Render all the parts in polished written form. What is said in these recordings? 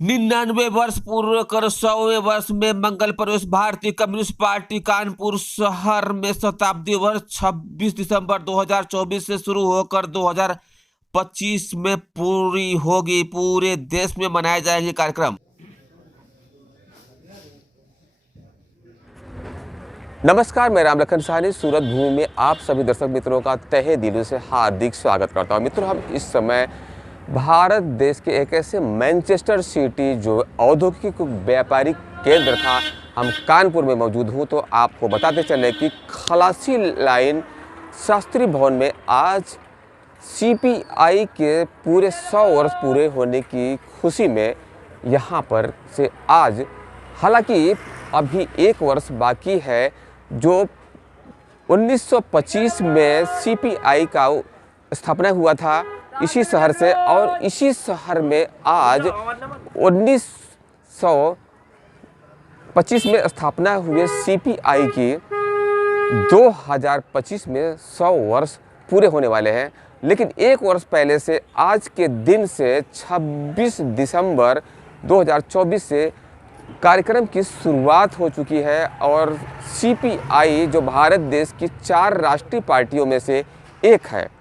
99 वर्ष पूर्ण कर 100वें वर्ष में मंगल प्रवेश। भारतीय कम्युनिस्ट पार्टी कानपुर शहर में शताब्दी वर्ष 26 दिसंबर 2024 से शुरू होकर 2025 में पूरी होगी। पूरे देश में मनाए जाएंगे कार्यक्रम। नमस्कार, मैं राम लखन साहनी सूरत भूमि में आप सभी दर्शक मित्रों का तहे दिल से हार्दिक स्वागत करता हूं। मित्रों, हम इस समय भारत देश के एक ऐसे मैनचेस्टर सिटी जो औद्योगिक व्यापारिक केंद्र था, हम कानपुर में मौजूद हूं। तो आपको बताते चले कि खलासी लाइन शास्त्री भवन में आज सीपीआई के पूरे 100 वर्ष पूरे होने की खुशी में यहाँ पर से आज, हालांकि अभी 1 वर्ष बाकी है, जो 1925 में सीपीआई का स्थापना हुआ था इसी शहर से, और इसी शहर में आज 1925 में स्थापना हुए सीपीआई की 2025 में 100 वर्ष पूरे होने वाले हैं। लेकिन 1 वर्ष पहले से आज के दिन से 26 दिसंबर 2024 से कार्यक्रम की शुरुआत हो चुकी है, और सीपीआई जो भारत देश की 4 राष्ट्रीय पार्टियों में से एक है।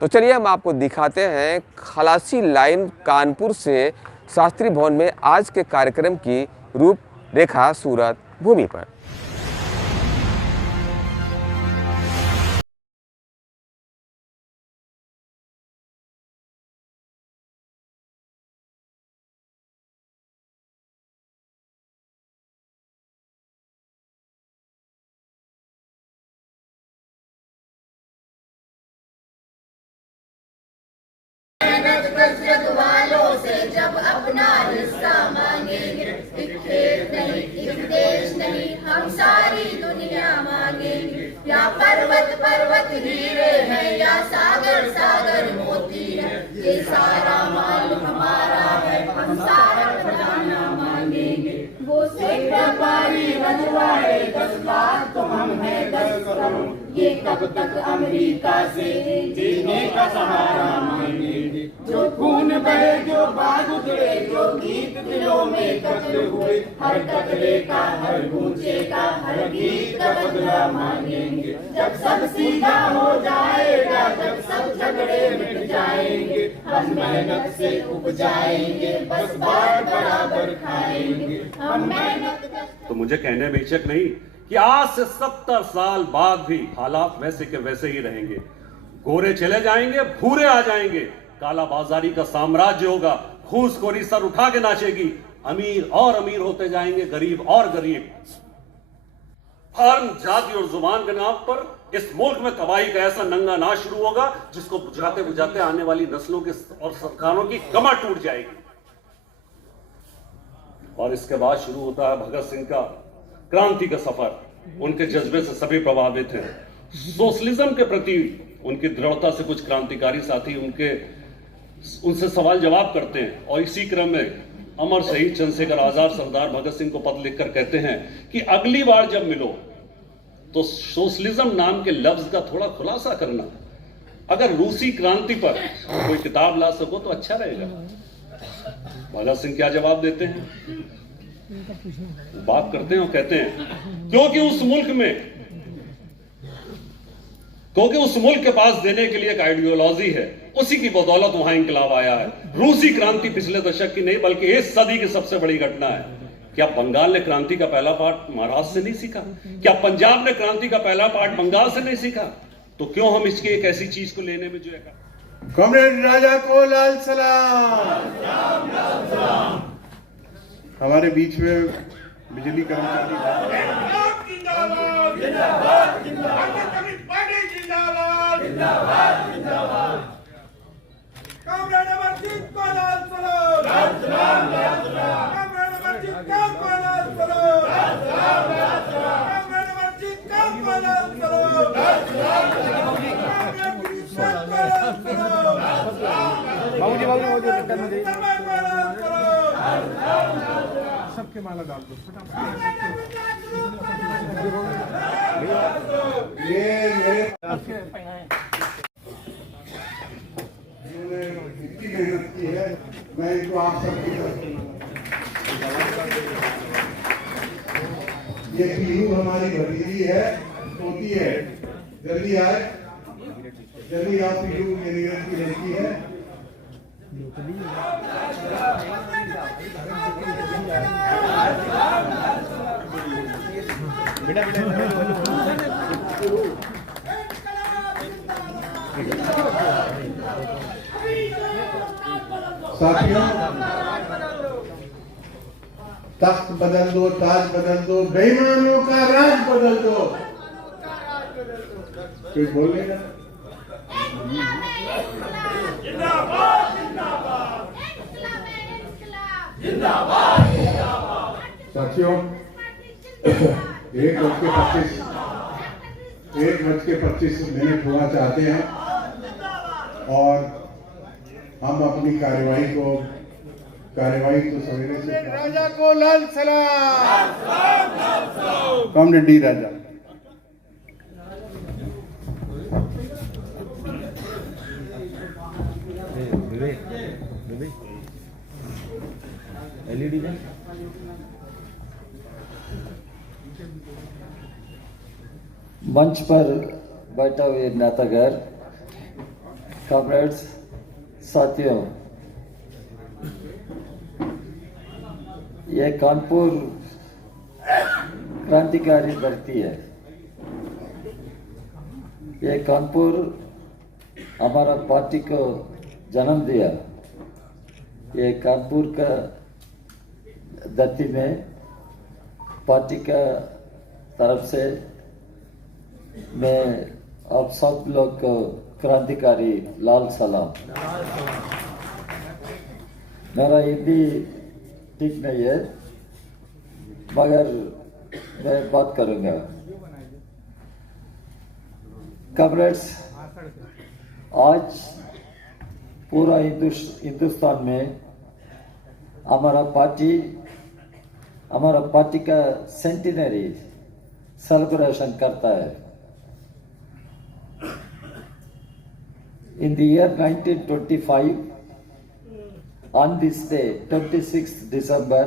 तो चलिए हम आपको दिखाते हैं खलासी लाइन कानपुर से शास्त्री भवन में आज के कार्यक्रम की रूपरेखा सूरत भूमि पर। जग वालों से जब अपना हिस्सा मांगेंगे, एक खेत नहीं, एक देश नहीं, हम सारी दुनिया मांगेंगे। या पर्वत पर्वत हीरे हैं, या सागर सागर मोती है, ये सारा माल हमारा है, हम सारा खजाना मांगेंगे। वो सिख व्यापारी रजवाड़े 10 लाख तो हम हैं 10 करोड़, ये कब तक अमेरिका से जीने का सहारा मांगेंगे। जो खून बहे, जो बाग उतरे, जो गीत दिलों में कत्ल हुए, हर कतरे का, हर गूंजे का, हर गीत का बदला मांगेंगे। जब सब सीधा हो जाएगा, जब सब झगड़े मिट जाएंगे, हम मेहनत से उपजाएंगे, बस बार बराबर खाएंगे। हम मेहनत। तो मुझे कहने में हिचक नहीं कि आज से 70 साल बाद भी हालात वैसे के वैसे ही रहेंगे। गोरे चले जाएंगे, भूरे आ जाएंगे, काला बाजारी का साम्राज्य होगा, घूसखोरी सर उठा के नाचेगी, अमीर और अमीर होते जाएंगे, गरीब और गरीब। धर्म, जाति और जुबान के नाम पर इस मुल्क में तबाही का ऐसा नंगा नाच शुरू होगा जिसको बुझाते बुझाते आने वाली नस्लों की और सरकारों की कमर टूट जाएगी। और इसके बाद शुरू होता है भगत सिंह का क्रांति का सफर। उनके जज्बे से सभी प्रभावित हैं। सोशलिज्म के प्रति उनकी दृढ़ता से कुछ क्रांतिकारी साथी उनसे सवाल जवाब करते हैं, और इसी क्रम में अमर शहीद चंद्रशेखर आजाद सरदार भगत सिंह को पत्र लिखकर कहते हैं कि अगली बार जब मिलो तो सोशलिज्म नाम के लफ्ज का थोड़ा खुलासा करना। अगर रूसी क्रांति पर कोई किताब ला सको तो अच्छा रहेगा। भगत सिंह क्या जवाब देते हैं? बात करते हैं और कहते हैं क्योंकि उस मुल्क के पास देने के लिए एक आइडियोलॉजी है, उसी की बदौलत वहां इंकलाब आया है। रूसी क्रांति पिछले दशक की नहीं बल्कि इस सदी की सबसे बड़ी घटना है। क्या बंगाल ने क्रांति का पहला पाठ महाराष्ट्र से नहीं सीखा? क्या पंजाब ने क्रांति का पहला पाठ बंगाल से नहीं सीखा? तो क्यों हम इसकी एक ऐसी चीज को लेने में जो है। कॉमरेड राजा को लाल सलाम। हमारे बीच में बिजली कर्मचारी कॉमरेड अमरजीत को लाल सलाम। कॉमरेड अमरजीत को लाल सलाम। कॉमरेड अमरजीत को लाल सबके माला डाल दो मेहनत की है, मैं इनको आप सबकी ये पीहू हमारी भतीजी है, पोती है। जल्दी आए, जल्दी आओ। पीहू ये नीरज की लड़की है। साथियों, तख्त बदल दो, ताज बदल दो, बेईमानों का राज बदल दो। कोई बोल लेगा? साथियों, 1:25 हुआ चाहते हैं और हम अपनी कार्यवाही तो सवेरे से। राजा को लाल सलाम। कॉमरेड डी राजा। मंच पर बैठा हुए नेतागण, कॉमरेड्स, साथियों, यह कानपुर क्रांतिकारी धरती है। यह कानपुर हमारा पार्टी को जन्म दिया। ये कानपुर का धरती में पार्टी का तरफ से मैं आप सब लोग को क्रांतिकारी लाल सलाम। मेरा हिंदी ठीक नहीं है मगर मैं बात करूंगा। कॉमरेड्स, आज पूरा हिंदुस्तान में हमारा पार्टी का सेंटिनरी सेलिब्रेशन करता है। In the year 1925, on this day, 26th December,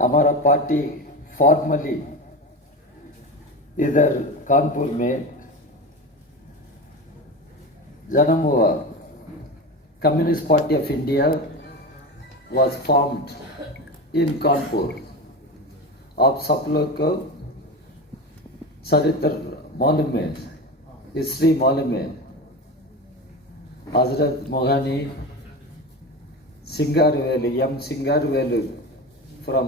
हमारा पार्टी फॉर्मली इधर कानपुर में जन्म हुआ। Communist party of India was formed in Kanpur. आप सब लोग को चरित्र मालूम है, हिस्ट्री मालूम है। हजरत Mohani Singaravelu, M. Singarvelu from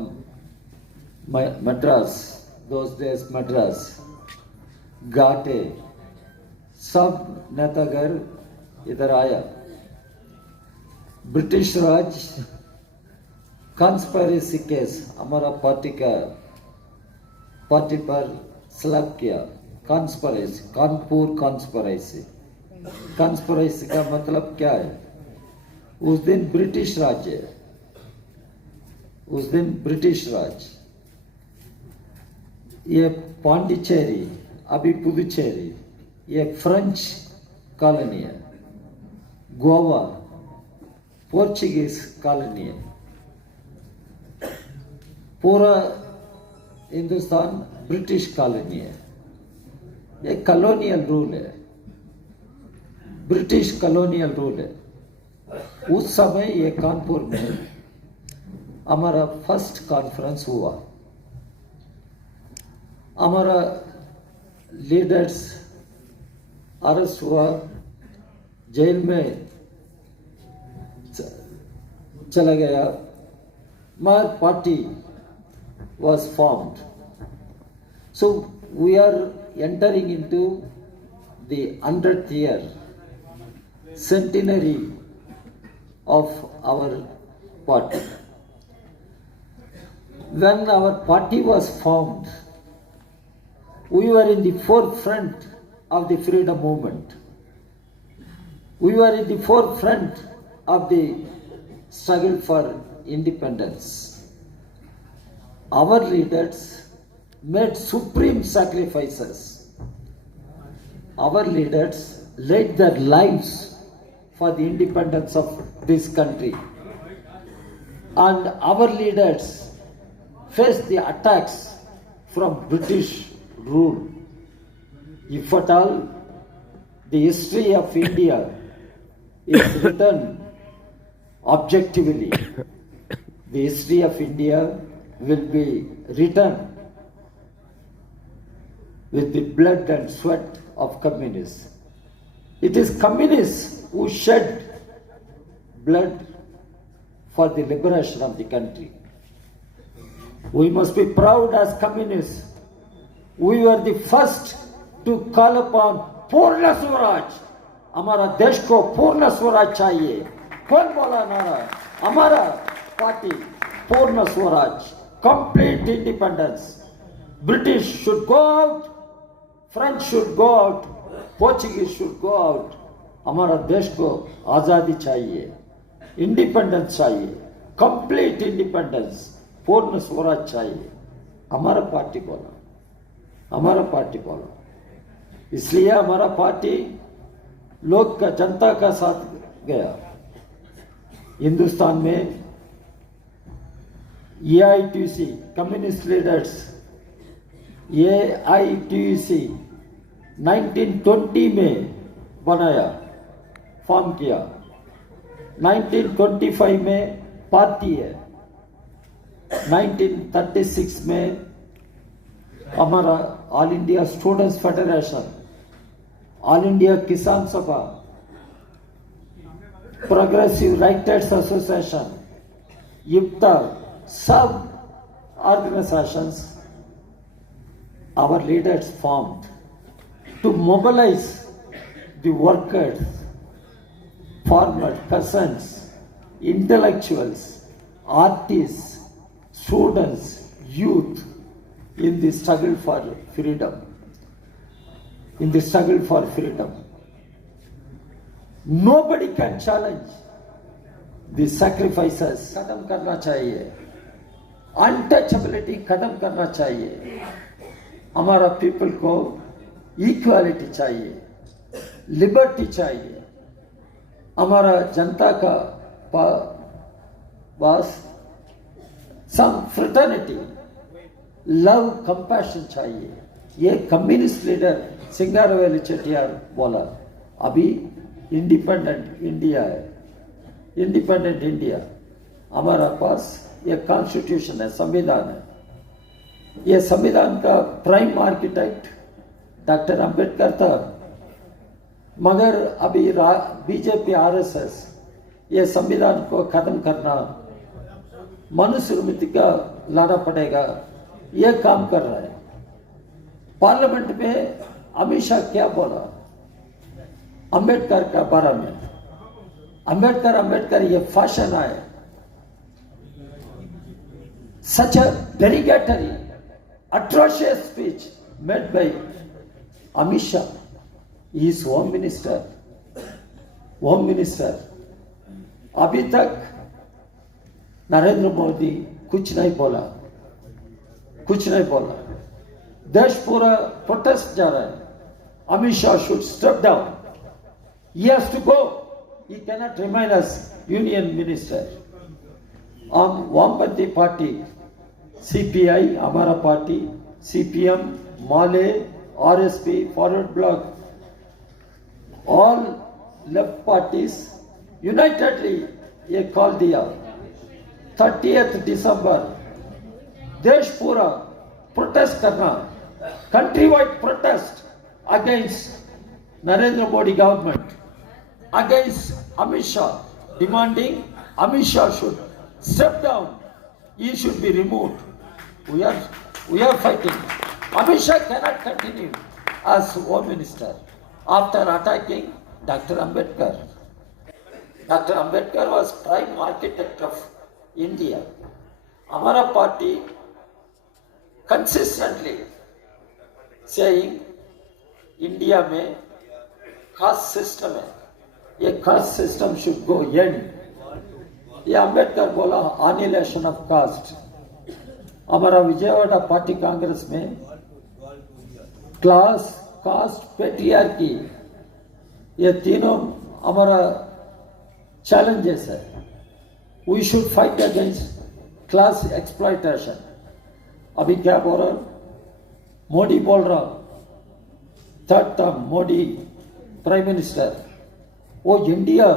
Madras, those days Madras, घाटे, सब नेतागण इधर आया। ब्रिटिश राज कॉन्स्पिरेसी केस हमारा पार्टी पर स्लैब किया। Conspiracy, Kanpur conspiracy. कॉन्स्पिरेसी का मतलब क्या है? उस दिन ब्रिटिश राज है, उस दिन ब्रिटिश राज। ये पांडिचेरी, अभी पुदुचेरी, ये फ्रेंच कॉलोनी है। गोवा पोर्चुगीज कॉलोनी है। पूरा हिंदुस्तान ब्रिटिश कॉलोनी है। ये कॉलोनियल रूल है, ब्रिटिश कॉलोनियल रूल है। उस समय ये कानपुर में हमारा फर्स्ट कॉन्फ्रेंस हुआ। हमारा लीडर्स अरेस्ट हुआ, जेल में चला गया। My party was formed. So we are entering into the 100th year, centenary of our party. When our party was formed, we were in the forefront of the freedom movement. We were in the forefront of the struggle for independence. Our leaders made supreme sacrifices. Our leaders laid their lives for the independence of this country. and our leaders faced the attacks from British rule. If at all the history of India is written objectively, the history of India will be written with the blood and sweat of communists. It is communists who shed blood for the liberation of the country. We must be proud as communists. We were the first to call upon पूर्ण स्वराज. हमारा देश को पूर्ण स्वराज चाहिए. कौन बोला नारा? हमारा पार्टी पूर्ण Swaraj, complete independence. British should go out, French should go out, Portuguese should go out. हमारा देश को आजादी चाहिए, इंडिपेंडेंस चाहिए, कंप्लीट इंडिपेंडेंस, पूर्ण स्वराज चाहिए. हमारा पार्टी बोला, हमारा पार्टी बोला. इसलिए हमारा पार्टी लोग का, जनता का साथ गया. हिंदुस्तान में AITUC कम्युनिस्ट लीडर्स, AITUC 1920 में बनाया, फॉर्म किया. 1925 में पार्टी है. 1936 में हमारा all India students federation, all India किसान सभा, प्रोग्रेसिव राइटर्स एसोसिएशन, युक्ता, सब organizations our leaders formed to mobilize the workers, farmers, peasants, intellectuals, artists, students, youth in the struggle for freedom. In the struggle for freedom. Nobody can challenge the sacrifices. खत्म करना चाहिए. Untouchability खत्म करना चाहिए. हमारा people को equality चाहिए, liberty चाहिए. हमारा जनता का पास सम फ्रेटर्निटी, लव, कंपैशन चाहिए. ये कम्युनिस्ट लीडर सिंगारवेली चेट्टियार बोला. अभी इंडिपेंडेंट इंडिया है, इंडिपेंडेंट इंडिया. हमारा पास ये कॉन्स्टिट्यूशन है, संविधान है. ये संविधान का प्राइम आर्किटेक्ट डॉक्टर अंबेडकर था. मगर अभी बीजेपी आरएसएस ये संविधान को खत्म करना, मनुस्मृति का लाना पड़ेगा, ये काम कर रहा है. पार्लियामेंट में अमित शाह क्या बोला अंबेडकर का बारे में? अंबेडकर ये फैशन है. Such a derogatory, atrocious speech made by Amit Shah. He is Home Minister. Home Minister. अभी तक नरेंद्र मोदी कुछ नहीं बोला, कुछ नहीं बोला. देश पूरा प्रोटेस्ट जा रहा है. Amit Shah should step down. He has to go. He cannot remain as Union Minister. हम वामपंथी पार्टी CPI हमारा पार्टी, CPM, माले, RSP, forward block, all left parties unitedly ये कॉल दिया. 30 दिसंबर देश पूरा प्रोटेस्ट करना, country wide protest against Narendra Modi government, against Amit Shah, demanding Amit Shah should step down. He should be removed. We are fighting. Amit Shah cannot continue as Home Minister after attacking Dr. Ambedkar. Dr. Ambedkar was prime architect of India. हमारा party consistently saying India में caste system है, ये caste system should go end. ये अंबेडकर बोला annihilation of caste. हमारा Vijayawada party Congress में class, cast, patriarchy ये तीनों हमारा चैलेंजेस है. We should fight against class exploitation. अभी क्या बोल रहा, मोदी बोल रहा, third term Modi prime minister, वो India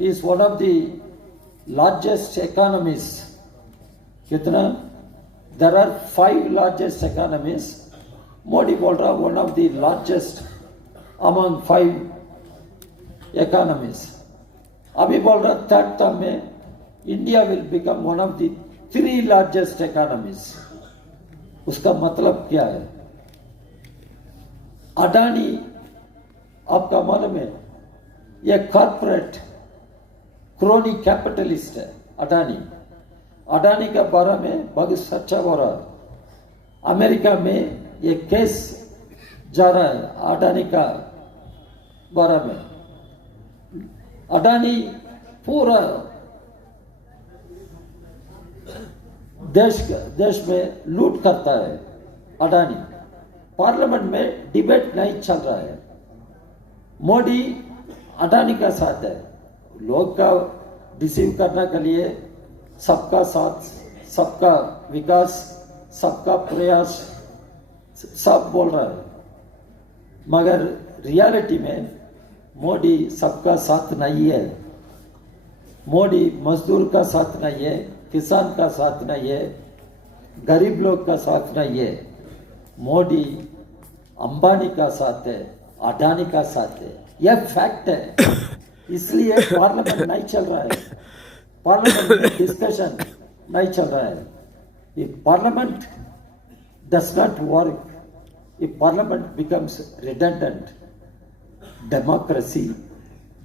is one of the largest economies. कितना? There are 5 largest economies. Modi बोल रहा one of the largest among 5 economies. अभी बोल रहा थर्ड टर्म में India will become one of the 3 largest economies. उसका मतलब क्या है? अडानी, आपका मालूम है, ये कॉर्पोरेट क्रोनी कैपिटलिस्ट है अडानी. अडानी के बारे में बहुत सच्चा हो रहा है. अमेरिका में ये केस जा रहा है अडानी का बारे में. अडानी पूरा देश में लूट करता है. अडानी पार्लियामेंट में डिबेट नहीं चल रहा है. मोदी अडानी का साथ है. लोग का डिसीव करने के लिए सबका साथ, सबका विकास, सबका प्रयास सब बोल रहा है, मगर रियलिटी में मोदी सबका साथ नहीं है. मोदी मजदूर का साथ नहीं है, किसान का साथ नहीं है, गरीब लोग का साथ नहीं है. मोदी अंबानी का साथ है, अडानी का साथ है. यह फैक्ट है. इसलिए पार्लियामेंट नहीं चल रहा है. पार्लियामेंट में डिस्कशन नहीं चल रहा है. If Parliament does not work, if Parliament becomes redundant, democracy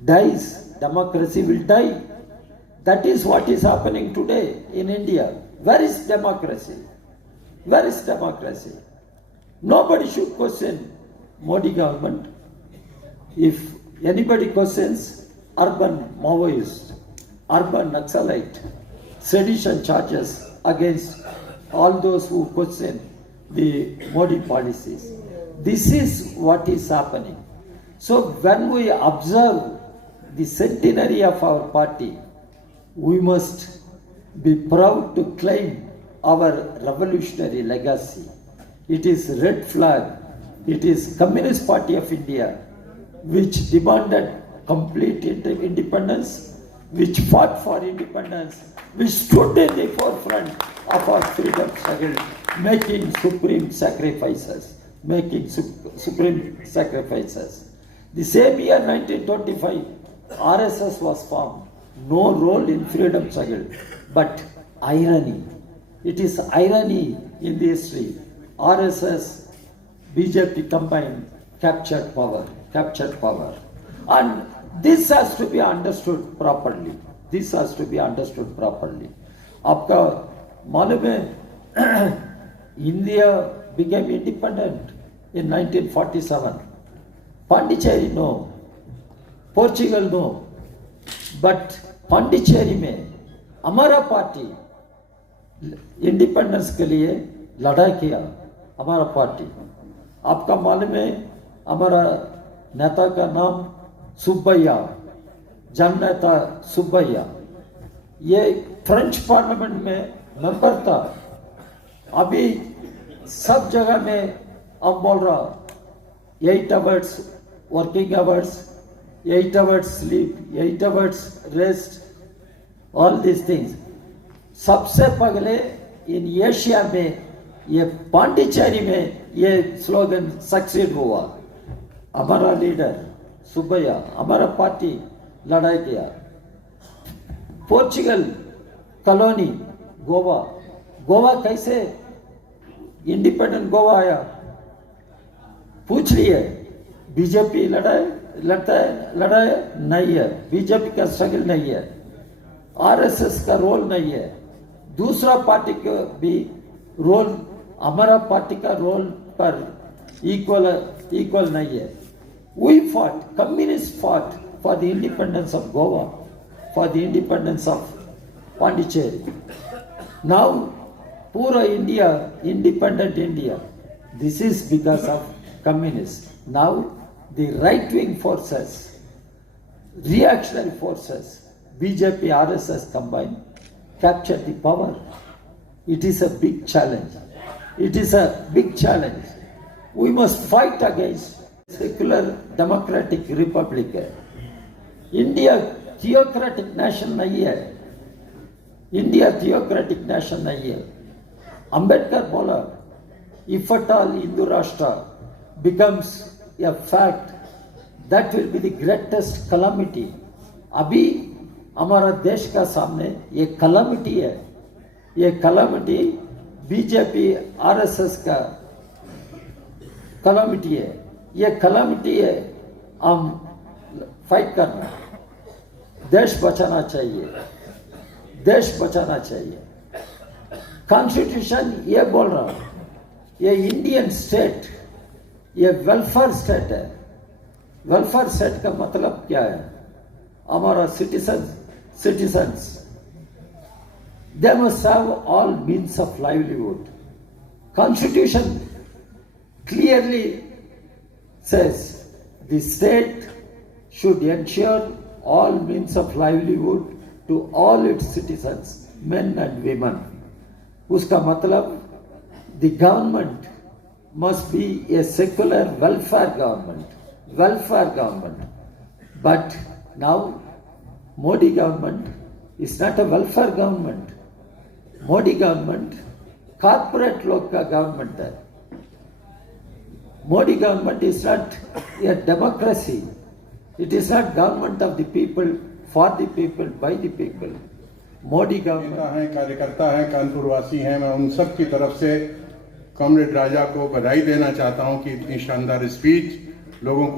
dies. Democracy will die. That is what is happening today in India. Where is democracy? Where is democracy? Nobody should question Modi government. If anybody questions urban Maoist, urban Naxalite, sedition charges against all those who question the Modi policies. This is what is happening. So when we observe the centenary of our party, we must be proud to claim our revolutionary legacy. It is red flag. It is Communist Party of India, which demanded complete independence, which fought for independence, which stood in the forefront of our freedom struggle, making supreme sacrifices, The same year, 1925, RSS was formed. No role in freedom struggle, but irony. It is irony in the history. RSS, BJP combined, captured power. And this has to be understood properly. आपका मालूम है, India became independent in 1947. Pondicherry no, Portugal no, but Pondicherry में हमारा party independence के लिए लड़ाई किया. हमारा पार्टी, आपका मालूम है, हमारा नेता का नाम सुब्बैया, जननेता सुब्बैया. ये फ्रेंच पार्लियामेंट में मेंबर था. अभी सब जगह में हम बोल रहा 8 hours working hours, 8 hours sleep, 8 hours rest, all these things. सबसे पहले इन एशिया में ये पांडिचेरी में ये स्लोगन सक्सेस हुआ. हमारा लीडर सुब्बैया, हमारा पार्टी लड़ाई किया. पोर्चुगल कॉलोनी गोवा कैसे इंडिपेंडेंट गोवा आया? पूछ लिए. बीजेपी लड़ाई नहीं है. बीजेपी का स्ट्रगल नहीं है. आरएसएस का रोल नहीं है. दूसरा पार्टी का भी रोल हमारा पार्टी का रोल पर इक्वल नहीं है. We fought, communists fought for the independence of Goa, for the independence of Pondicherry. Now, pura India, independent India. This is because of communists. Now, the right-wing forces, reactionary forces, BJP, RSS combined, capture the power. It is a big challenge. It is a big challenge. We must fight against secular democratic republic. India theocratic nation नहीं है. India theocratic nation नहीं है. Ambedkar बोला, if at all Hindu Rashtra becomes a fact, that will be the greatest calamity. अभी हमारा देश का सामने ये calamity है. ये calamity बीजेपी आरएसएस का calamity है. ये calamity है. हम फाइट करना. देश बचाना चाहिए. देश बचाना चाहिए. कॉन्स्टिट्यूशन ये बोल रहा हूं, ये इंडियन स्टेट, ये वेलफेयर स्टेट है. वेलफेयर स्टेट का मतलब क्या है? हमारा citizens they must have all means of livelihood. Constitution clearly says the state should ensure all means of livelihood to all its citizens, men and women. उसका मतलब the government must be a secular welfare government. But now Modi government is not a welfare government. Modi government corporate लोग का government है. Modi government is not a democracy. It is not government of the people, for the people, by the people. Modi government. नेता हैं, कार्यकर्ता हैं, कानपुर वासी हैं, मैं उन सब की तरफ से कॉमरेड राजा को बधाई देना चाहता हूं कि इतनी शानदार स्पीच लोगों को